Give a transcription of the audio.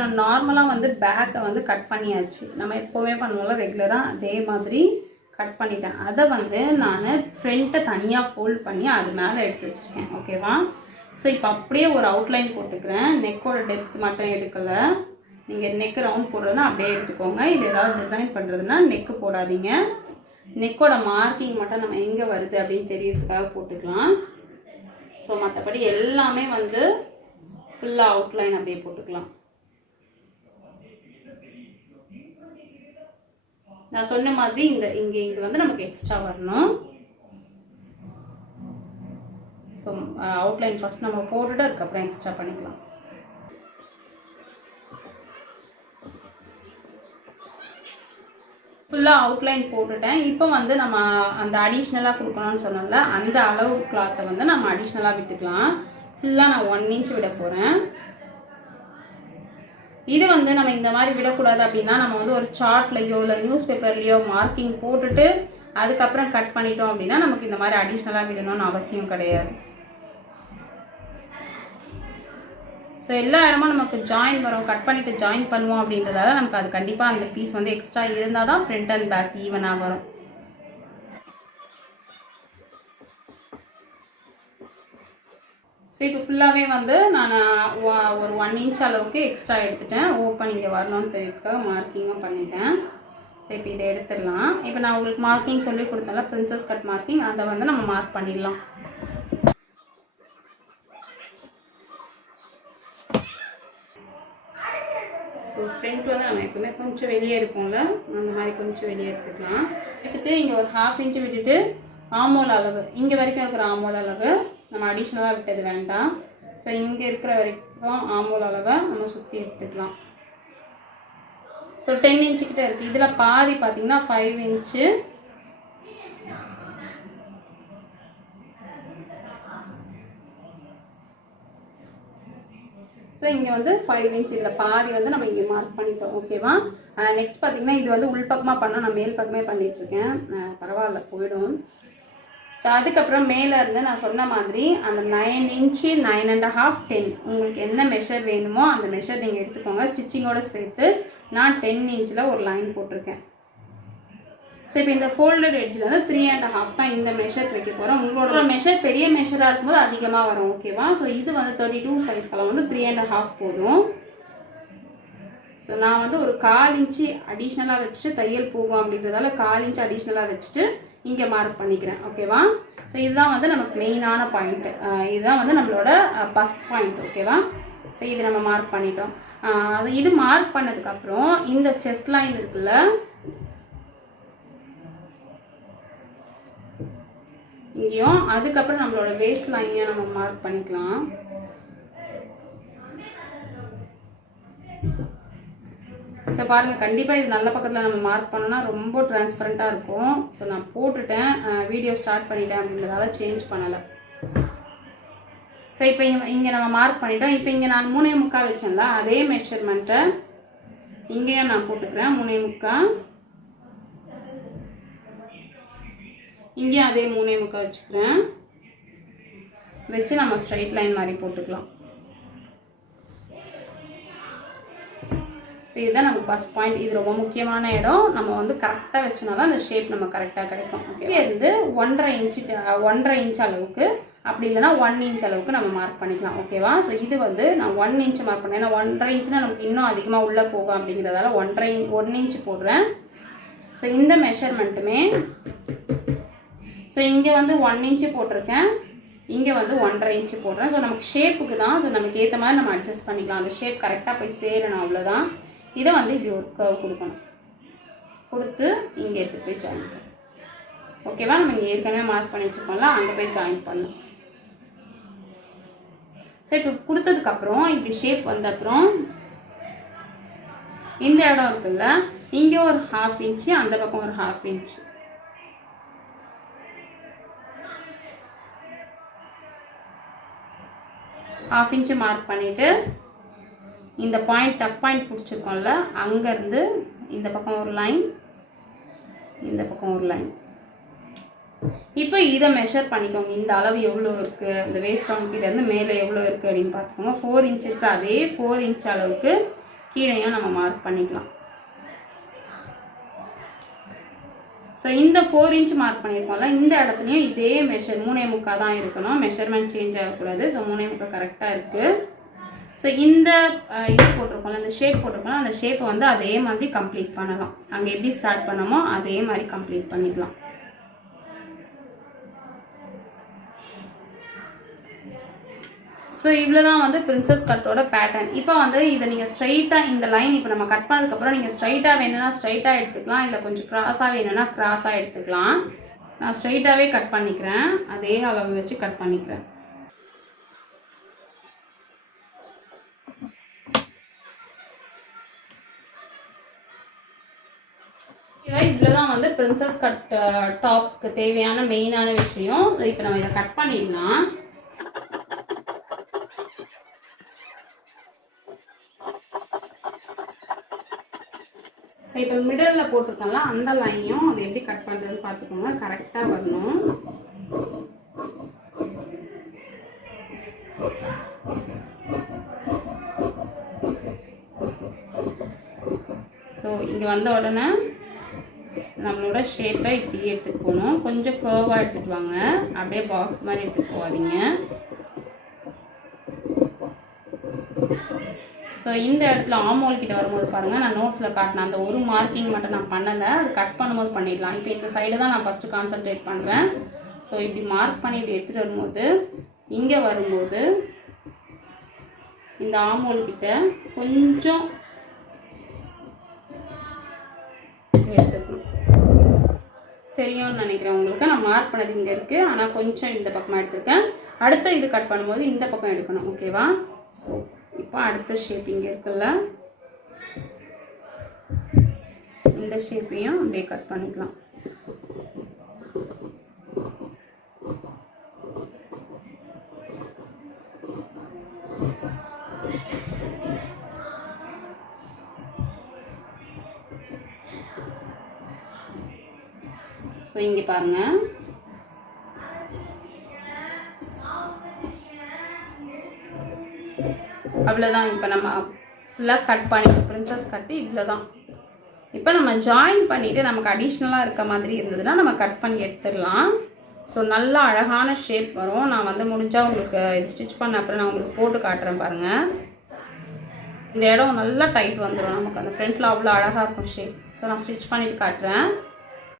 நான் நார்மலாக வந்து பேக்கை வந்து கட் பண்ணியாச்சு. நம்ம எப்போவுமே பண்ணுவோம்ல ரெகுலராக, அதே மாதிரி கட் பண்ணிட்டேன். அதை வந்து நான் ஃப்ரண்ட்டை தனியாக ஃபோல்ட் பண்ணி அது மேலே எடுத்து வச்சுருக்கேன். ஓகேவா? ஸோ இப்போ அப்படியே ஒரு அவுட்லைன் போட்டுக்கிறேன். நெக்கோட டெப்த் மட்டும் எடுக்கலை. நீங்கள் நெக்கு ரவுண்ட் போடுறதுன்னா அப்படியே எடுத்துக்கோங்க. இல்லை ஏதாவது டிசைன் பண்ணுறதுன்னா நெக்கு போடாதீங்க. நெக்கோட மார்க்கிங் மட்டும் நம்ம எங்கே வருது அப்படின்னு தெரியறதுக்காக போட்டுக்கலாம். ஸோ மற்றபடி எல்லாமே வந்து ஃபுல்லாக அவுட்லைன் அப்படியே போட்டுக்கலாம். நான் சொன்ன மாதிரி இங்கே வந்து நமக்கு எக்ஸ்ட்ரா வரணும். ஸோ அவுட்லைன் ஃபஸ்ட் நம்ம போட்டுட்டு அதுக்கப்புறம் எக்ஸ்ட்ரா பண்ணிக்கலாம். ஃபுல்லாக அவுட்லைன் போட்டுட்டேன். இப்போ வந்து நம்ம அந்த அடிஷ்னலாக கொடுக்கணும்னு சொன்னோம்ல, அந்த அளவு கிளாத்தை வந்து நம்ம அடிஷ்னலாக விட்டுக்கலாம். ஃபுல்லாக நான் 1 இன்ச் விட போகிறேன். இது வந்து நம்ம இந்த மாதிரி விடக்கூடாது அப்படின்னா நம்ம வந்து ஒரு சார்ட்லையோ இல்லை நியூஸ் பேப்பர்லையோ மார்க்கிங் போட்டுட்டு அதுக்கப்புறம் கட் பண்ணிட்டோம் அப்படின்னா நமக்கு இந்த மாதிரி அடிஷ்னலாக விடணும்னு அவசியம் கிடையாது. ஸோ எல்லா இடமும் நமக்கு ஜாயின் வரும், கட் பண்ணிவிட்டு ஜாயின் பண்ணுவோம் அப்படின்றதால நமக்கு அது கண்டிப்பாக அந்த பீஸ் வந்து எக்ஸ்ட்ரா இருந்தால் தான் ஃப்ரண்ட் அண்ட் பேக் ஈவனாக வரும். ஸோ இப்போ ஃபுல்லாகவே வந்து நான் ஒரு 1 இன்ச் அளவுக்கு எக்ஸ்ட்ரா எடுத்துட்டேன். ஓப்பன் இங்கே வரணும்னு தெரியுதுக்காக மார்க்கிங்கும் பண்ணிட்டேன். ஸோ இப்போ இதை எடுத்துடலாம். இப்போ நான் உங்களுக்கு மார்க்கிங் சொல்லி கொடுத்தேன்ல, பிரின்சஸ் கட் மார்க்கிங், அதை வந்து நம்ம மார்க் பண்ணிடலாம். ஸோ ஃப்ரண்ட் வந்து நம்ம எப்பவுமே கொஞ்சம் வெளியே எடுப்போம்ல, அந்த மாதிரி கொஞ்சம் வெளியே எடுத்துக்கலாம். எடுத்துகிட்டு இங்கே ஒரு 1/2 இன்ச்சு விட்டுட்டு ஆமோல் அளவு, இங்கே வரைக்கும் இருக்கிற ஆமோல் அளவு நம்ம அடிஷ்னலாக விட்டது வேண்டாம். ஸோ இங்கே இருக்கிற வரைக்கும் ஆமோல் அளவை நம்ம சுற்றி எடுத்துக்கலாம். ஸோ 10 இன்ச்சு கிட்ட இருக்குது. இதில் பாதி பார்த்திங்கன்னா 5 இன்ச்சு. ஸோ இங்கே வந்து 5 இன்ச், இதில் பாதி வந்து நம்ம இங்கே மார்க் பண்ணிட்டோம். ஓகேவா? நெக்ஸ்ட் பார்த்திங்கன்னா இது வந்து உள்பக்கமாக பண்ணோம், நான் மேல் பக்கமே பண்ணிகிட்ருக்கேன். பரவாயில்ல, போயிடும். ஸோ அதுக்கப்புறம் மேலே இருந்து நான் சொன்ன மாதிரி அந்த 9 இன்ச்சு 9.5 10 உங்களுக்கு என்ன மெஷர் வேணுமோ அந்த மெஷர் நீங்கள் எடுத்துக்கோங்க. ஸ்டிச்சிங்கோடு சேர்த்து நான் 10 இன்ச்சில் ஒரு லைன் போட்டிருக்கேன். ஸோ இப்போ இந்த ஃபோல்டட் எட்ஜில் வந்து 3.5 தான் இந்த மெஷர் வைக்க போகிறோம். உங்களோட மெஷர் பெரிய மெஷராக இருக்கும்போது அதிகமாக வரும். ஓகேவா? ஸோ இது வந்து 32 சைஸ்க்கெல்லாம் வந்து 3.5 போதும். ஸோ நான் வந்து ஒரு 1/4 இன்ச்சு அடிஷ்னலாக வச்சுட்டு தையல் போகும் அப்படின்றதால 1/4 இன்ச்சு அடிஷ்னலாக வச்சுட்டு இங்கே மார்க் பண்ணிக்கிறேன். ஓகேவா? ஸோ இதுதான் வந்து நமக்கு மெயினான பாயிண்ட்டு. இதுதான் வந்து நம்மளோட ஃபஸ்ட் பாயிண்ட். ஓகேவா? ஸோ இது நம்ம மார்க் பண்ணிட்டோம். இது மார்க் பண்ணதுக்கப்புறம் இந்த செஸ்ட் லைன் இருக்குல்ல, இங்கேயும் அதுக்கப்புறம் நம்மளோட வேஸ்ட் லைனையும் நம்ம மார்க் பண்ணிக்கலாம். ஸோ பாருங்கள், கண்டிப்பாக இது நல்ல பக்கத்தில் நம்ம மார்க் பண்ணோன்னா ரொம்ப டிரான்ஸ்பரண்ட்டாக இருக்கும். ஸோ நான் போட்டுட்டேன், வீடியோ ஸ்டார்ட் பண்ணிட்டேன் அப்படின்றதால சேஞ்ச் பண்ணலை. ஸோ இப்போ இங்கே நம்ம மார்க் பண்ணிட்டோம். இப்போ இங்கே நான் 3.25 வச்சேன்ல, அதே மெஷர்மெண்ட்டை இங்கேயும் நான் போட்டுக்கிறேன். 3.25 இங்கேயும் அதே 3.25 வச்சுக்கிறேன். வச்சு நம்ம ஸ்ட்ரைட் லைன் மாதிரி போட்டுக்கலாம். ஸோ இதுதான் நமக்கு ஃபஸ்ட் பாயிண்ட். இது ரொம்ப முக்கியமான இடம். நம்ம வந்து கரெக்டாக வச்சோன்னா தான் அந்த ஷேப் நம்ம கரெக்டாக கிடைக்கும். ஓகே, இருந்து 1.5 இன்ச் அளவுக்கு, அப்படி இல்லைனா 1 இன்ச் அளவுக்கு நம்ம மார்க் பண்ணிக்கலாம். ஓகேவா? ஸோ இது வந்து நான் 1 இன்ச் மார்க் பண்ணேன். ஏன்னா 1.5 இன்ச்சுனா நமக்கு இன்னும் அதிகமாக உள்ளே போகும் அப்படிங்கிறதால 1 இன்ச் போடுறேன். ஸோ இந்த மெஷர்மெண்ட்டுமே, ஸோ இங்கே வந்து 1 இன்ச்சு போட்டிருக்கேன், இங்கே வந்து 1.5 இன்ச்சு போடுறேன். ஸோ நமக்கு ஷேப்புக்கு தான். ஸோ நமக்கு ஏற்ற மாதிரி நம்ம அட்ஜஸ்ட் பண்ணிக்கலாம். அந்த ஷேப் கரெக்டாக போய் சேரணும், அவ்வளோதான். இதை வந்து இப்படி ஒரு கர்வ் கொடுக்கணும். கொடுத்து இங்கே எடுத்துகிட்டு போய் ஜாயின் பண்ணணும். ஓகேவா? நம்ம இங்கே ஏற்கனவே மார்க் பண்ணி வச்சுருக்கோம்ல, அங்கே போய் ஜாயின் பண்ணணும். ஸோ இப்போ கொடுத்ததுக்கப்புறம் இப்படி ஷேப் வந்த அப்புறம் இந்த இடம் இருக்குல்ல, இங்கே ஒரு 1/2 இன்ச்சு, அந்த பக்கம் ஒரு 1/2 இன்ச்சு. ½ இன்ச்சு மார்க் பண்ணிவிட்டு இந்த பாயிண்ட் டக் பாயிண்ட் பிடிச்சிருக்கோம்ல, அங்கேருந்து இந்த பக்கம் ஒரு லைன், இந்த பக்கம் ஒரு லைன். இப்போ இதை மெஷர் பண்ணிக்கோங்க. இந்த அளவு எவ்வளோ இருக்குது, இந்த வேஸ்ட் ரவுண்ட் கிட்டேருந்து மேலே எவ்வளோ இருக்குது அப்படின்னு பார்த்துக்கோங்க. 4 இன்ச் இருக்குது. அதே 4 இன்ச் அளவுக்கு கீழையும் நம்ம மார்க் பண்ணிக்கலாம். ஸோ இந்த 4 இன்ச் மார்க் பண்ணியிருக்கோம்ல, இந்த இடத்துலையும் இதே 3.25 தான் இருக்கணும், மெஷர்மெண்ட் சேஞ்ச் ஆகக்கூடாது. ஸோ 3.25 கரெக்டாக இருக்குது. ஸோ இந்த இது போட்டிருக்கோம்ல, இந்த ஷேப் போட்டிருக்கோம்ல, அந்த ஷேப்பை வந்து அதே மாதிரி கம்ப்ளீட் பண்ணலாம். அங்கே எப்படி ஸ்டார்ட் பண்ணமோ அதே மாதிரி கம்ப்ளீட் பண்ணிக்கலாம். ஸோ இவ்வளோ தான் வந்து பிரின்சஸ் கட்டோட பேட்டர்ன். இப்போ வந்து இதை நீங்கள் ஸ்ட்ரைட்டாக இந்த லைன் இப்போ நம்ம கட் பண்ணதுக்கப்புறம் நீங்கள் ஸ்ட்ரைட்டாக வேணும்னா ஸ்ட்ரைட்டாக எடுத்துக்கலாம், இல்லை கொஞ்சம் க்ராஸாக வேணும்னா க்ராஸாக எடுத்துக்கலாம். நான் ஸ்ட்ரைட்டாகவே கட் பண்ணிக்கிறேன், அதே அளவு வச்சு கட் பண்ணிக்கிறேன். இவ்வளோ தான் வந்து பிரின்சஸ் கட் டாப்க்கு தேவையான மெயினான விஷயம். இப்போ நம்ம இதை கட் பண்ணிடலாம். இப்போ மிடில் போட்டிருக்கோம்ல, அந்த லைனையும் அது எப்படி கட் பண்ணுறதுன்னு பார்த்துக்கோங்க, கரெக்டாக வரணும். ஸோ இங்கே வந்த உடனே நம்மளோட ஷேப்பை இப்படி எடுத்துகிட்டு போகணும். கொஞ்சம் கர்வாக எடுத்துகிட்டு வாங்க, அப்படியே பாக்ஸ் மாதிரி எடுத்துகிட்டு போகாதீங்க. ஸோ இந்த இடத்துல ஆமோல் கிட்ட வரும்போது பாருங்கள், நான் நோட்ஸில் காட்டினேன் அந்த ஒரு மார்க்கிங் மட்டும் நான் பண்ணலை, அது கட் பண்ணும்போது பண்ணிடலாம். இப்போ இந்த சைடு தான் நான் ஃபஸ்ட்டு கான்சன்ட்ரேட் பண்ணுறேன். ஸோ இப்படி மார்க் பண்ணி இப்படி எடுத்துகிட்டு வரும்போது, இங்கே வரும்போது இந்த ஆமோல் கிட்ட கொஞ்சம் எடுத்துக்கணும். தெரியும்னு நினைக்கிறேன் உங்களுக்கு. நான் மார்க் பண்ணது இங்கே இருக்குது, ஆனால் கொஞ்சம் இந்த பக்கமாக எடுத்துருக்கேன். அடுத்த இது கட் பண்ணும்போது இந்த பக்கம் எடுக்கணும், ஓகேவா? ஸோ இப்போ அடுத்த ஷேப் இங்கே இருக்குல்ல, இந்த ஷேப்பையும் அப்படியே கட் பண்ணிக்கலாம். ஸோ இங்கே பாருங்கள், அவ்வளோதான். இப்போ நம்ம ஃபுல்லாக கட் பண்ணிட்டு பிரின்சஸ் கட்டு இவ்வளோ தான். இப்போ நம்ம ஜாயின் பண்ணிவிட்டு நமக்கு அடிஷ்னலாக இருக்க மாதிரி இருந்ததுன்னா நம்ம கட் பண்ணி எடுத்துடலாம். ஸோ நல்லா அழகான ஷேப் வரும். நான் வந்து முடிஞ்சால் உங்களுக்கு இது ஸ்டிச் பண்ண அப்புறம் நான் உங்களுக்கு போட்டு காட்டுறேன் பாருங்கள். இந்த இடம் நல்லா டைட் வந்துடும் நமக்கு, அந்த ஃப்ரண்ட்டில் அவ்வளோ அழகாக இருக்கும் ஷேப். ஸோ நான் ஸ்டிச் பண்ணிவிட்டு காட்டுறேன்.